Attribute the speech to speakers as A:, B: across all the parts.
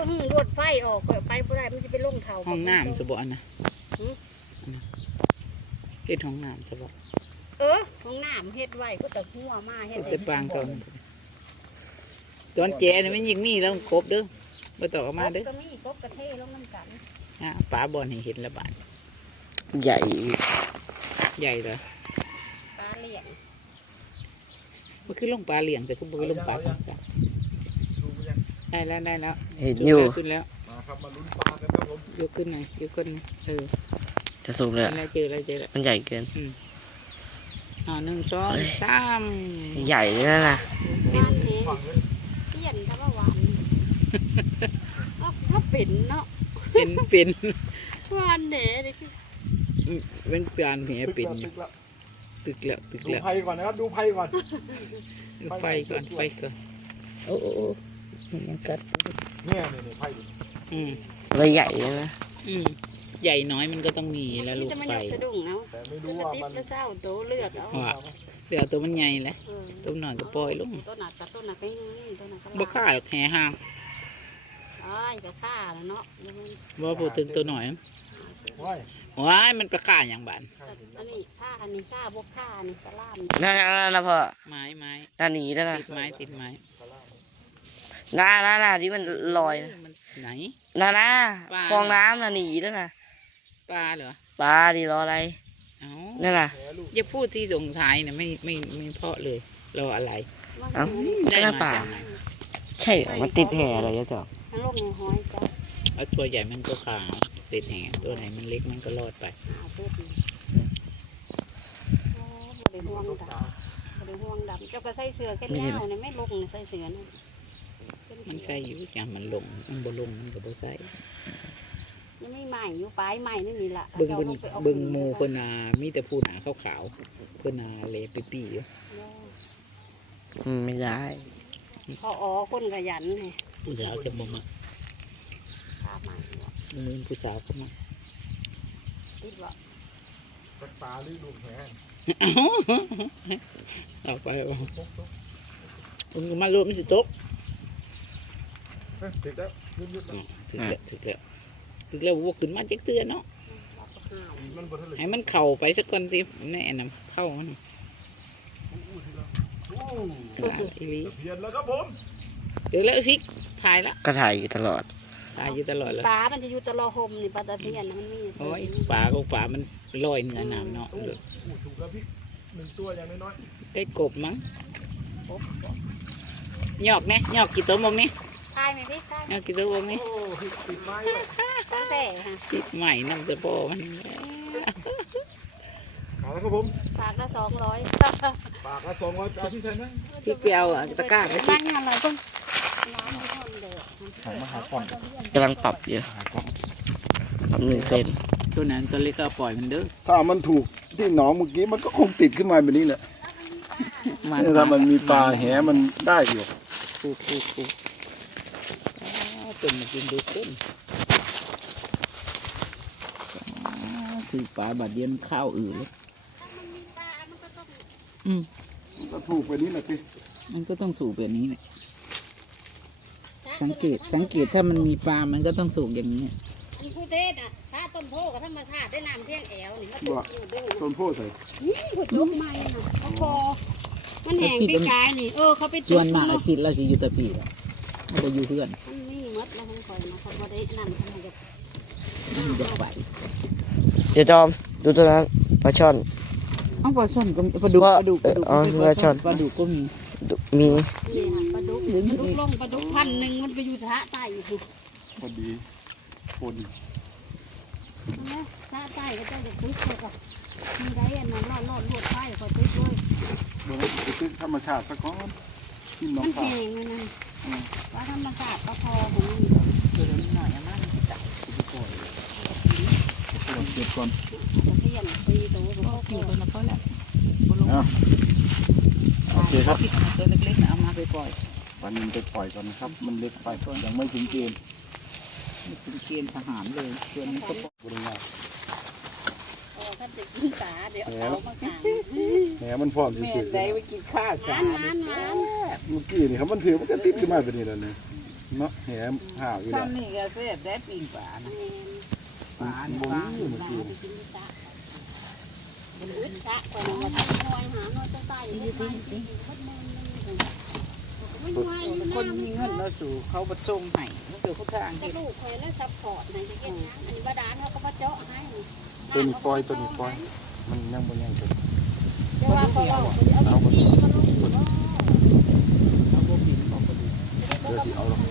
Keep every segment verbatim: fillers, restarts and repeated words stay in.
A: หือรถไฟออกไปบ่ได้มันจะไปลงเท่า
B: ห้องน้ำสบอันนะเฮ็ดห้องน้ำสบ
A: เออห้องน้ำเฮ็ดไว้ก็แต่หัวมาเฮ็ด
B: แต่ปางตอนตอนแจนี่มันยิงมีแล้วครบเด้อไปต่อมาเด้อ
A: ก็มีครบกระเทลงน้ำกัน
B: ฮะปลาบอลให้เห็นละบาท
C: ใหญ่
B: ใหญ่เลย
A: ปลาเลี้ยง
B: มันคือลงปลาเลี้ยงแต่ก็บ่คือลงปลาได้แล้วได้แล้ว
C: เห็นอยู่
B: สุดแล้ว
D: มาครับมาลุ้นปลากันครับผม
B: ยกขึ้นหน่อยยกขึ้นเออ
C: จะสูงเลย
B: แล้วเจอแล้วเจอแล้ว
C: มันใหญ่เกิน
B: อ่าหนึ่งสองสาม
C: ใหญ่เลยนะ
A: หวานเนี้เปลี่ยนถ้าว่าหวานถ้าเป็นเนาะ
B: เป็นเป็น
A: หวานเนี้นี่
B: เป็นปลาเนี่ยเป็นตึกแล้วตึกแล้ว
D: ดูไพ่ก่อนนะครับดูไพ่ก่อน
B: ไฟก่อนไฟก่อนโอ้โอ้มันกัด
D: เนี่ยเนี่ยไพ่ดู
B: อืม
C: ใหญ่เลยนะ
B: อืมใหญ่น้อยมันก็ต้องมีแล้วลูกไฟ
A: สะดุ้งเนาะ
D: แต่ไม่รู้ว่ามัน
A: เศร้าโตเลือกเอา
B: เดี๋ยวตัวมันใหญ่แหละตัวหน่อยก็ปล่อยลง
A: ตัวหนักกับตัวหนักไปตัวหนัก
B: บ่ฆ่าแห่ห้าง
A: อ้ายจะฆ่าแล้วเนาะ
B: บ่พูดถึงตัวหน่อยว้ายมันไปฆ่าอย่างบ้าน
A: อันนี้ฆ่าอันนี้ฆ่าบกฆ่าอันนี้สลาม
C: นั่นนั่นนะพ่อ
B: ไม้ไม้
C: นั่นหนีแล้วนะ
B: ติดไม้ติดไม้
C: น่าน่าน่าที่มันลอย
B: ไหน
C: น่าน่าฟองน้ำน่ะหนีแล้วนะ
B: ปลาเหรอ
C: ปลาดีรออะไรนั่นน่ะ
B: อย่าพูดที่ตรงท้ายนะไม่ไม่ไม่เพาะเลยรออะไร
C: เอ้าได้มาปลาใช่มันติดแห่อะไรจ๊ะจ๊ะ
A: ลูกในห้อยจ้ะ
B: เอาตัวใหญ่มันก็ขาวติดแห่ตัวไหนมันเล็กมันก็รอดไป
A: บริห่วงดำบริห่วงดำเจ้าก็ใส่เสื้อแค่นี้เนี่ยไม่ลงใส่เสื้อนี่
B: มันใส่อยู่อย่างมันลงมันบ่ลงมันก็บ่ใส่
A: ยังไม่ใหม่อยู่ปลายใหม่นี่นี่แหละ
B: เบิ้งเบิ้งเบิ้งโมเพิ่นนามีแต่ผู้หนาขาวๆเพิ่นนาเละปีๆอยู่
C: ไม่ได้
A: พออ๋อคนขยันไง
B: ผู้สาวจะบ่มามือผู้สาวก็มา
A: ติดบ่
D: ปลาลื่นลูกแหง
B: เอาไปเอาคุณก็มาลุ้นมันสิตก
D: ติดแล้ว
B: ถึงแล้วถึงแล้วถึงแล้ววัวขึ้นมาเจ๊กเตือนเนาะให้มันเข่าไปสักคนที่แน่นำเข้ามันอีลี
D: เพียนแล้วครับผม
B: เดี๋ยวแล้วฟิกถ่ายแล้ว
C: ก็ถ่ายอยู่ตลอด
B: ถ่ายอยู่ตลอดเลย
A: ปลามันจะอยู่ตลอดหมนี่ปลาตะเพียนมันมี
B: โอ้ยปลาก็ปลามันลอยเหนือน้ำเนาะ
D: ถูกแล้วพี่หนึ่งตัวอย่างน้อย
B: ๆได้กบมั้งหยอกเนี่ยหยอกกี่ตัวมงนี่
A: ทายไหมพี่ทาย
B: หยอกกี่ตัวมงนี่
D: ติดไม้
A: ตั้งแต่
B: ติดใหม่น้ำจะโป้มัน
D: เอาแล้วครับผม
A: ปากละสองร้อย
D: ปากละสองร้อยเอาที่ใส่ไหม
B: ที่เปรี้ยวอ่ะตะกร้าไป
A: บ้านอะไรก็น้ำไม่ทนเดือด
D: มาหาก่อน
C: กำลังปรับอยู่ปรับหนึ่งเซน
B: ตัวนั้นตัวเล็กก็ปล่อยมันเด้อ
D: ถ้ามันถูกที่หนองเมื่อกี้มันก็คงติดขึ้นมาแบบนี้แหละถ้ามันมีปลาแหมันได้อยู่
B: คูคูคูเป็นมากินดูต้นคือปลาบาดเดียนข้าวอื่นเลยอืม
D: ก็ถูกแบบนี้แหละสิ
B: มันก็ต้องสูบแบบนี้แหละสังเกตสังเกตถ้ามันมีปลามันก็ต้องสูบอย่างนี้
A: อันผู้เทศอ่ะถ้าต้นโพกับธรรมชาติได้น้ำเพียงแอวนี่มัน
D: ต้นโพใส่
A: ขุดลุกใหม่นะเขาพอมันแห้งไปกายนี่เออเขาไป
B: ชวนมาอาทิตย์เราจะอยู่ตะปีแล้วมันจะอยู่เพื่อน
A: มันนี่มัดแล้วทั้งคอยนะเขาพอได้นั่นทำไมจะ
B: มันจะไป
C: เดี๋ยวจอมดูตัวนั้นปลาช่อน
B: อ๋อปลาช่อนก็ปลาดุกปลาดุกปลาดุก
C: อ๋อปลาช่อน
B: ปลาดุกก็มี
C: มี
A: ปลาดุกปลาดุกลงปลาดุกพันหนึ่งมันไปอยู่ท่าใต้อยู่
D: พอดีพอดี
A: นะท่าใต้ก็จะจะตึ๊กเลยก็มีได้อันนั้นรอดรอดรวดใต้ก็ตึ๊กด้วย
D: บนนั้นตึ๊กธรรมชาติสักก้อนที่น้อง
A: ปลาเองเลยนะว่าธรรมชาติปลาคอของมัน
B: เดี๋ยวนี้หน่อยนะมันจับตัวก่อน
D: เก็บก่อน
A: เพี้ยนตีตัว
B: ก็คิวตัวละก็แหละ
D: โอเคครับ
B: ตัวเล็กๆเอามาไปปล่อย
D: วันนี้ไปปล่อยก่อนนะครับมันเล็กไปยังไม่ถึงเกณฑ์
B: ไม่ถึงเกณฑ์ทหารเลยตัวนี้ก็
D: บริงาน
A: โอ้ท่านจะกินสาเดี๋ยวเอามาขาย
D: แหมมันพร้อม
B: สุดๆแม่ได้ไปกินข้าวสา
D: เมื่อกี้นี่ครับมันถือมันก็ติดขึ้นมาแบบนี้แล้วเนี่ยเนาะแหมห่าวอยู่แล้ว
B: ซ้ำนี่ก็แซ่บได้ปิ้งปลานะปลาเนี่ย
D: บ่
B: ปลา
D: มีเมื่อกี้
A: ไปกินที่สระเป็นอึดสระก่อนว่าถ้าหน่อยหาหน่อยต้องตายอยู่ที่ที่คนมึงไม่ไหว
B: คนมีเงินเราสู่เขาประชงให้มันเกิดเขาทาง
A: กระดูกเคยแล้วซัพพอร์ตในจะเก็บนะอันนี้บาดาลเขาก็มาเจาะให้
D: ตัวนี้ปล่อยตัวนี้ปล่อยมันยังบ่ยังตัว
A: เดี๋ยวว่าเขาเอาเอาจีมาลงอยู่ว่า
B: เอาพวกบินเอาพวกบิน
D: เดี๋ยวสิเอาลง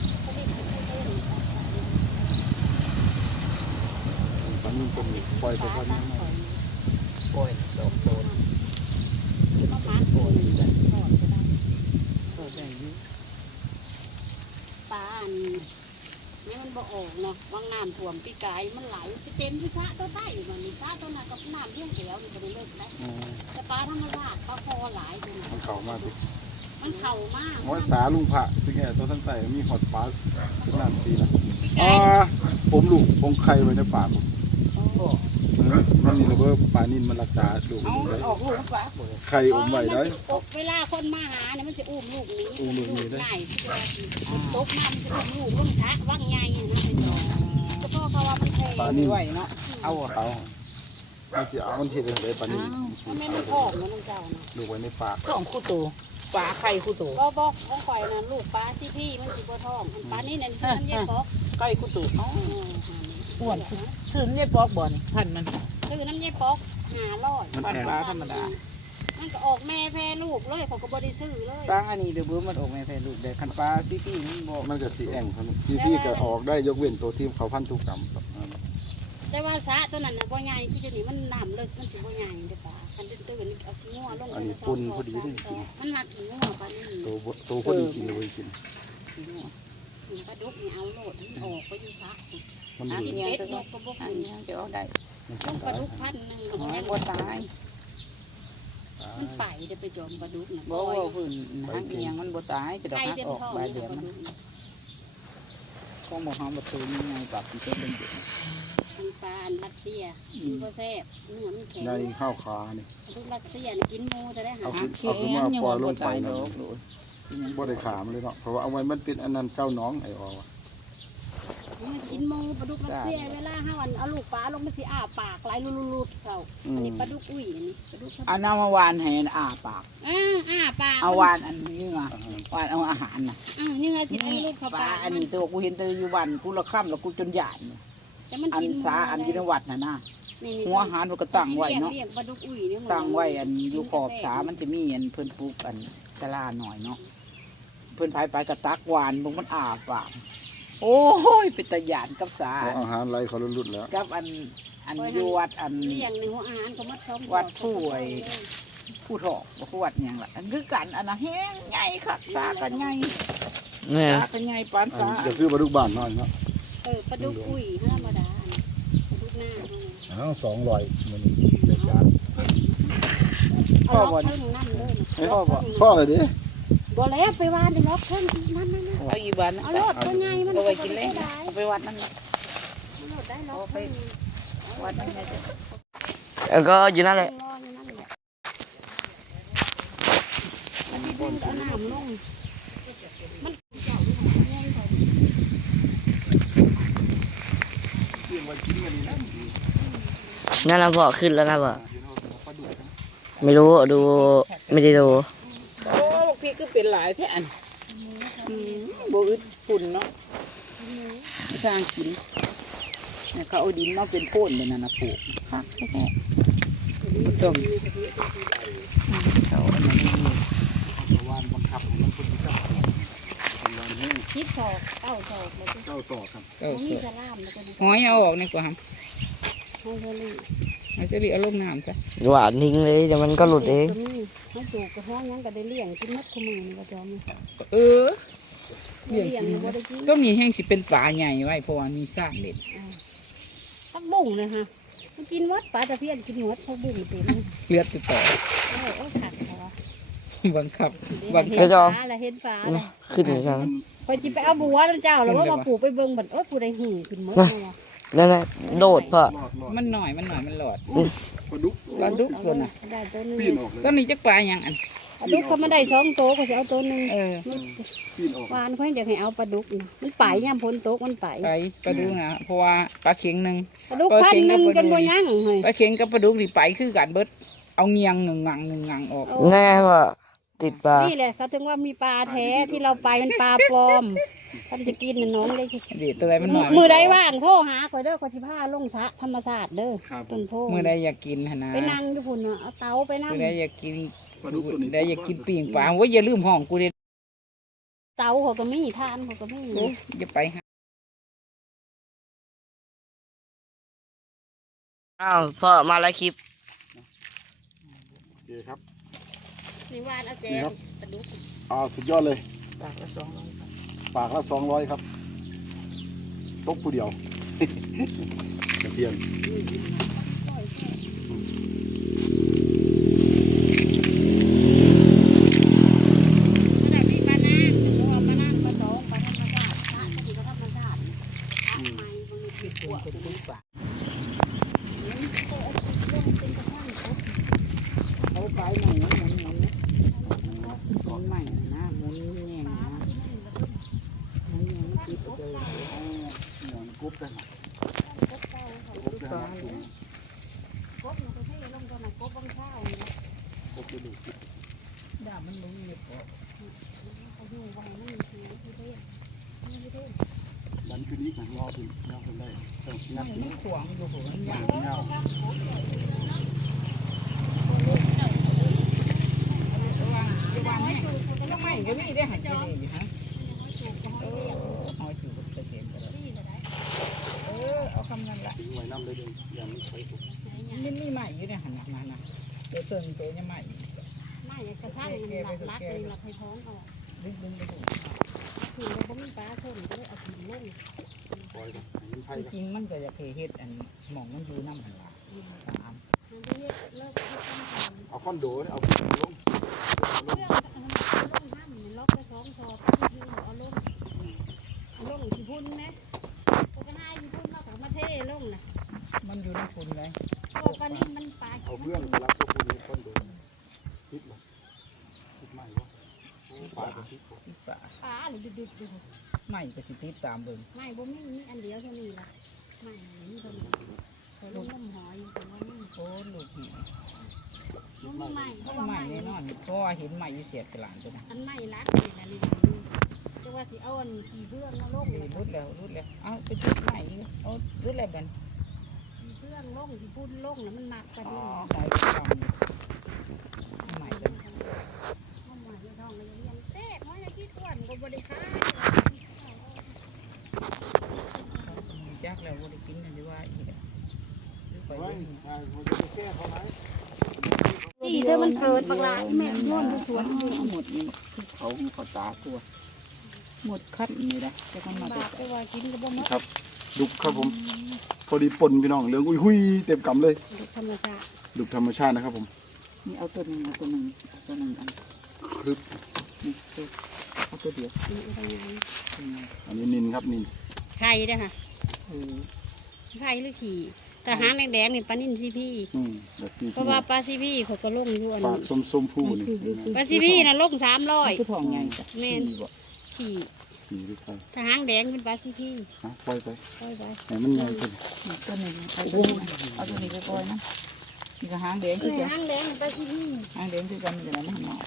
D: ตอนนี้ตัวนี้ปล่อยไปก่อนนะ
B: ปล่อยดอกโตน
A: มาพัดโอยถอดก็ได้
B: ก็ได้อยู่
A: ปลาอันนี่มันบ่ออกเนาะวังน้ำท่วมปีกายมันไหลไปเต็มที่สระตัวใต้มันนี่สระตัวนั้นกับน้ำเลี้ยงแถวนี่ก็ได้เลิกได้
D: อืม
A: แต่ปลาธรรมชาติปลาคอหลายตัว
D: มันเข้ามาดิ
A: มันเข่ามาก
D: ว่าสาลุงพระซึ่งแก่ตัวทั้งใต้มีฮอดปลาทุกน้ำปีละ
A: ปี
D: อ๋
A: กา
D: อย ผมลูกผมไข่ไว้ในปากผม
B: โอ้
D: มันมีระเบิดปลานินมันรักษาลูก
B: เอา
D: มันได้
B: ออกลูกปลาบ่
D: ไข่อมไว้ได้
A: เวลาคนมาหาเนี่ยมันจะอุ้มลูกนี้
D: อุ้มลูกนี้ได้
A: ง่ายที่จะตบน้ำจะอุ้มลูกว่างช้าว่างใหญ่นะเป็นดอกแต่พ่อเขาว่ามันแพง
D: ปลา
B: อัน
D: นิ
B: นี้
D: น
B: ไว้เนาะเอาอะ
D: เอามันสิเอามันเฮ็ดจังไดปลานิน
A: มันไม่มันออกนะน้องเจ้านะ
D: ลูกไว้ในปาก
B: สองคู่ตัวปลาไข่คู่ตัว
A: ก็บอกของข่อยนะลูกปลาซีพี่มันสิบ่ท้องปลานี่เนี่ยมันมันเย็บปอก
B: ไข่คู่ตัวเอ้า
A: อ้วน
B: คือเนี่ยปอกบ่นี่พันมัน
A: คือน้ำเย็บปอกหาร้อย
B: พันปลาธรรมดา
A: มันก็ออกแม่แพร่ลูกเลยเขาก็บ่ได้ซื้อเลย
B: ปลาอันนี้เดี๋ยวเบิ่มมันออกแม่แพ้ลูกได้คันปลาพี่พี่มันบอก
D: มันก็สิแอ่งเท่านั้นพี่พี่ก็ออกได้ยกเว้นตัวที่เขาพันธุกรรมครับ
A: แต่ว่าสระตัวนั้นน่ะบ่ใหญ่ที่เดี๋ยวนี้มันน้ำลึกมันสิบ่ใหญ่เด้อป่าคันตื้นๆเอาขี้งัวลง
D: อันนี้ปุ่นพอดีได้กิน
A: มันมาขี้งัวปลานี่
D: ตัวบ่ตัวพอดีกินเลยกิน
A: ปลาดุกนี่เอาโลดมันออกไปอยู่สระ
D: มัน
B: อัน
D: ดี
B: นี้
A: เป็ดนกก็บ่
B: อัน
A: กิน
B: นี้เดี๋ยวเอาได้
D: มัน
A: ต้
D: กิ
A: อง
D: น
A: ปลา
D: ได้
A: ดุกพันหนึง
B: หอยบ่ตาย
A: มันไปเดี๋ยวไปจอมปลาดุกน่ะ
B: บ่ว่าพื้นหางอีหยังมันบ่ตายจะดอก
A: ไข่
B: หัก
A: เต็ม
B: ออก
A: ท้อง
B: ปลาย
A: นี่
B: เดือน
A: ปลา
B: มัน
A: ดุกน่ะ
B: ก็บ่หอมบ่ตูนี่ไงปรับที่เป็นเดือน
A: มันปลาอันรัสเซียมันก็แซ่บเนื้อมันแข็ง
D: ได้ข้าวขานี่
A: ปลาดุกรัสเซียนี่กินหมูจะได้หา
D: เอา
B: หั
D: ขึ้
B: ก
D: น
B: เขีย
D: เอา
B: น
D: ขึ้นมา
B: ยัง
D: ปล่อยล
B: บ่
D: งไป
B: ตาย
D: นะ
B: ดอกโดด
D: บ่ได้ขามเลยเนาะเพราะว่าเอาไว้มันเป็นอันนั้นเจ้าน้องไอ้ออวะ
A: มันกินหมูปลาดุกรัสเซียเวลาห้าวันเอาลูกปลาลงมันสิอ้าปากไหลลุดๆเขาอันนี้ปลาดุกอุ้ยนี่ปลาดุก
B: อันนั้นมาวานให้อ้าปาก
A: อ่าอ้าปาก
B: เอาวานอันนี้มาวานเอาอาหารน่ะ
A: อ้าวนี่ไงสิให้ลูกเขา
B: ป
A: ป
B: ลา
A: ลา
B: อันนี้ตัวกูเห็นแต่อยู่บ้านกูละค่ำแล้วกูจนหยาด
A: แต่มัน
B: อัน
A: กิน
B: สาอันอยู่ในวัดน่ะนะหัวอาหารมันก็ตั้งไว้เนาะ
A: เรียกปลาดุกอุ้ยนี่
B: ตั้งไว้อันอยู่ขอบสามันจะมีอันเพิ่นปลูกอันตะลาหน่อยเนาะเพิ่นพายไปกระตักหวานบ่มันอาปากโอ้ยเป็นตะหยานกับสา
D: เอาอาหารไรเขาลุดๆแล้ว
B: กับอันอันอยู่วัดอัน
A: เลี้ยงในหัวอาหารก็มัดซ้อม
B: วัดผู้ไอ้ ผู้ถอกบ่ผู้วัดหยังล่ะอันคือกันอันน่ะแห้งใหญ่คักสากันใหญ่
C: เนี่ย
B: สากันใหญ่ปาน
D: อัน
B: สา
D: นี้จะคือปลาดุกบ้านน้อยเนาะ
A: เออปลาดุกอุ้ยธรรมดาปลาดุกหน้า
D: อ้าวสองร้อยมันเด็กจาน
A: เอาล็อกเพิ่งนั่นเลย
D: พ่อบ่พ่อเลยดิ
A: บ่แล้วไปวานไปล็อกเพิ่งนั่นนั่น
B: เอาอีบัน
A: เอาโลดตัวใหญ่มัน
B: เอาไว้กินเล่นเอาไปวัดนั่นน่ะ
A: โลดได้ล็อกเพิ่ง
B: วัดนั่นไงจ้ะ
C: แล้วก็อยู่นั่นแหละ
A: รออยู่นั่นแหละแล้วที่เพิ่งเอาน้ำลงมันเจ้าแย่งเขา
D: เลี้ยงไว้กินกันนี่นะ
C: นั่นนะพ่อขึ้นแล้วนะพ่อไม่รู้ดูไม่ได้ดู
B: โอ้ลูกพี่ก็เป็นหลายแท้อันอืมบ่อึดฝุ่นเนาะทางกินเนี่ยเขาเอาดินมาเป็นโพนเลยนั่นน่ะปลูกค่ะแท้ๆต้มเขาอันนั้นนี่
D: วานบังคับมันคนที่กับวานแห้ง
A: คิดศอกเก้าศอกแล้วก็
D: เจ้าสอกครับ
B: เก้า
A: มี
B: เสือ
A: สลามแล้วก็ดี
B: หอยเอาออกนี่กว่าครับ
A: ให้เธอลี่
B: หอยจะรีเอาลงน้ำจ้ะ
C: หวานทิ้งเลยเดี๋ยวมันก็หลุดเอง
A: ให้ปลูกกระห้องยังก็ได้เลี้ยงกินมดขมือนี่ก็จอม
B: เออ
A: เลี้ยงนี่ก็ได้กิน
B: ต้นนี้แห้งสิเป็นปลาใหญ่ไว้เพราะว่ามีสร้างเด็ด
A: ตักบุ้งเลยฮะมันกินมดปลาตะเพียนกินมดเขาบุ้งเป็น
B: เลือดติดต่อ
A: โอ้โอ้ขัดเขา
B: บังคับ
A: เห็นฟ้าละเห็นฟ้าละ
C: ขึ้นเลยครับ
A: คอยจิไปเอาบัวนั่นเจ้าแล้วว่ามาปลูกไปเบิ่งบัดเอ้ยผู้ใดหื้อขึ้นมดเนาะ
C: นั่นแหละโดดพ่อ
D: รอดรอด
B: มันหน่อยมันหน่อยมันหลอด
D: ปลาดุก
B: ปลาดุกตัวน่ะ
A: ได้ตัวนึง
D: ปีนออกเลย
B: ต้นนี้จะปลาอย่างอัน
A: ปลาดุกเขามาได้สองโตวก็จะเอาตัวหนึ่ง
B: เออ
D: ปีนออก
A: วานเขาอยากให้เอาปลาดุกนะมันไปย่ำพ้นโต๊ะมันไป
B: ไปปลาดุกนะเพราะว่าปลาเข็งหนึ่ง
A: ปลาดุกพันหนึ่งจนบ่ยั่งเฮ้ย
B: ปลาเข็งกับปลาดุกที่ไปคือกันเบิดเอาเงียงหนึ่งงังหนึ่งงังออก
C: แน่พ่อติดปลา
A: นี่แหละเขาถึงว่ามีปลาแท้ที่เราไปมันปลาปลอมทำจะกินน่ะน้องเลย
B: เดี๋ยวตัวใดมันหน่อย
A: มือใดว่างโทรหาข่อยเด้อข่อยสิพาลงสระธรรมศาสตร์เด้อ
D: ครับผ
A: ต้
D: ม
A: นโพ
B: มือใดอยากกินหนนะ
A: ไปนั่งอยู่พุ่นน่ะเอาเตาไปนั่ง
B: มือใดอยากกิน
D: ปลาดุกตัวนี้
B: ได้อยากกินปีงปลาโอ้ยอย่าลืมห้องกูเด็ด
A: เตาเขาก็มีทานเขาก็มี
B: อย่าไปหา
C: อ้าวพ่อมาแล้วคลิป
D: โอเคครับ
A: นี่วานเอาแจ
D: นี่
A: ง
D: ครับ
A: ปลาดุก
D: อ่าสุดยอดเลย
B: ปากละสองร้อย
D: ปากละสองร้อยครับตกผู้เดียว กระเทียม
A: ก็ได้มีปลานางเพราะว่าปลานางปลาตองปลาธรรมชาติปลาที่ก็ธรรมชาติปลาไม้มันมีผิดตัว
B: เป็นปีปลา
A: เขา
B: เขาไปหน่อยนะหมุนหมุนนะหมุนใหม่นะหมุนแง่งนะหมุนแง่งมันติดไปเลย
D: หนอนกรุ๊บได้ไหมกรุ๊บได้ไหม
A: กบมันก็ให้ลงตัวหนักกบบางข้าวเนี่ย
D: กรุ๊บจะดูด
B: ดาบมันลงเยอะกว่า
A: เขาอยู่ไว้นั่นคือที่เท่ที่เท่
D: ดันขึ้นอีกนะงอขึ้นงอขึ้นได้ต้องงัด
B: ไม่
D: ขึ้น
B: ไม่ขวางอยู่หัวมันาง
D: อยย่างเงา
B: ไม่ก็มีได้หันไปนี่ฮะเออหอยจูบตะเกียบก็ได้เออเอาคำนั้นละ
D: ทิ้งไว้น้ำเลยเดินอย่างนี้ใช้ถูก
B: นี่มีใหม่อยู่เนี่ยหันหนักมานะเดี๋ยวเติมตัวยังใหม่
A: ไม่กระทั่งมันหลักรักมันหลักให้ท้องออก
B: ดึงดึงไปดู
A: คือเราบ่มีปลาคนก็เลยเอาถึงลง
D: ปล่อยกันให้มันไผ่กัน
B: จริงมันก็จะเคยเฮ็ดอันหมองมันอยู่น้ำหันละสาม
A: มันได้เลิกที่ต้องการ
D: เอาคอนโดเนี่ยเอาขึ้นลง
A: เรื่องอันนั้นลงห้ามมันล็อกไปสองชอบที่ที่เอาลงลงสิพุ่นไหมพวกกันให้สิพุ่นเราของมาเทลงนะ
B: มันอยู่ในฝุ่นเลย
A: พวกกันนี่มันปลา
D: เอาเพื่อนสลับกับคุณในคอนโดคิดเหรอคิดใหม่วะโอ้ปลากับคิดผม
B: ที่ป่า
A: ปลาหรือดึกๆอยู่
B: ใหม่ก็สิติดตามเบิ่ง
A: ไม่บ่มีมีอันเดียวเท่านี้ละไม่มีเท่านี้เคยลงน้ำหอยแต่ว่านี่
B: โอ้ลูกนี่
A: มันมีใหม่เพราะ
B: ให
A: ว่า
B: ม่
A: ใหม่
B: แน่นอนเพราะว่าเห็นใหม่อยู่เสียบกระหลานตัวนะ
A: อันใหม่รักเลยนะนี่จะว่าสิเอาอันขี่เพื่องมาลง
B: เดี๋
A: เลย
B: วย รุดแล้วรุดแล้วเอาไปชุดใหม่อีกเอารุดแล้วบัน
A: ขี่เพื่องลงขี่พุ่นลงนะมันหนักกัน
B: อ๋อ
A: นี่
B: หอยทำใหม่เลย
A: เอาใหม่ที่ท้องเลยเรียนแจ๊กน้อยนะขี้ขวัญก็บริการ
B: จักแล้วบ่ได้กินนั่นดีว่าอีกอะซื้อไป
D: เฮ้ย
B: เบิ่ง
D: ไอ้คนจะแก้เขาไหม
A: จีเธอมันเกิดปากลาแม่นอนที่สวน
B: เอาหมดนี่เขาเขาตาตัว หมดคัดนี่นะจะทำมา
A: บาปไปว่ากินก็บ่หมด
D: ครับดุกครับผม พอดีปนพี่น้องเหลืองอุ้ยหุยเต็มกำเลย
A: ธรรมชาติ
D: ดุกธรรมชาตินะครับผม
B: นี่เอาตัวหนึ่งเอาตัวหนึ่งเอาตัวหนึ่งอัน
D: ครึบ
B: นี่ตัวเอาตัวเดียว
A: นี่อะไรอย่างนี้
B: อืม
D: อันนี้นินครับนิน
A: ไข่เด้อค่ะ
B: เออ
A: ไข่หรือขี่แต่หางแดงๆนี่ปลานิ่นซีพี่
D: อืมแบบซี
A: เพราะว่าปลาซีพี่เขาก็ลงอยู่อัน
D: ปากส้มส้มๆผู้นี่
A: ปลาซีพี่น่ะลงสามร้อย
B: คือทองใหญ่จ้ะ
A: แม่น
B: สี่บ่
A: ขี่
D: ขี่ด้วยไป
A: ถ้าหางแดงเป็นปลาซีพี่
D: อ่ะปล่อยไป
A: ปล่อยไป
D: ไหนมันใหญ่ขึ้น
B: นี่ตัวหนึ่งเอาตัวนี้เอาตัวนี้ไปปล่อยนะนี่ก็หางแดงคือกัน
A: หางแดงเป็นปลาซีพี่
B: หางแดงคือกันนี่ก็ได้มันเนาะ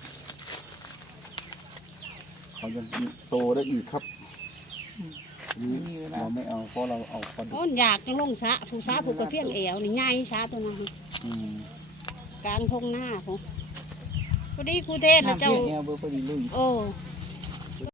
D: เขาจะโตได้อีกครับ
B: อืมนี่เวลา
D: เราไม่เอาเพราะเราเอาปลาดุก
A: โอ้นอยากจังลงสระผู้สาผู้กระเพียงเอวนี่ง่ายสาตัวนั้น
D: อืม
A: กลางทงหน้าของพอดีกูเทศนะ
B: น้ำ
A: เจ้า
B: เพียงแอวเบอร์พอดีลุย
A: โอ้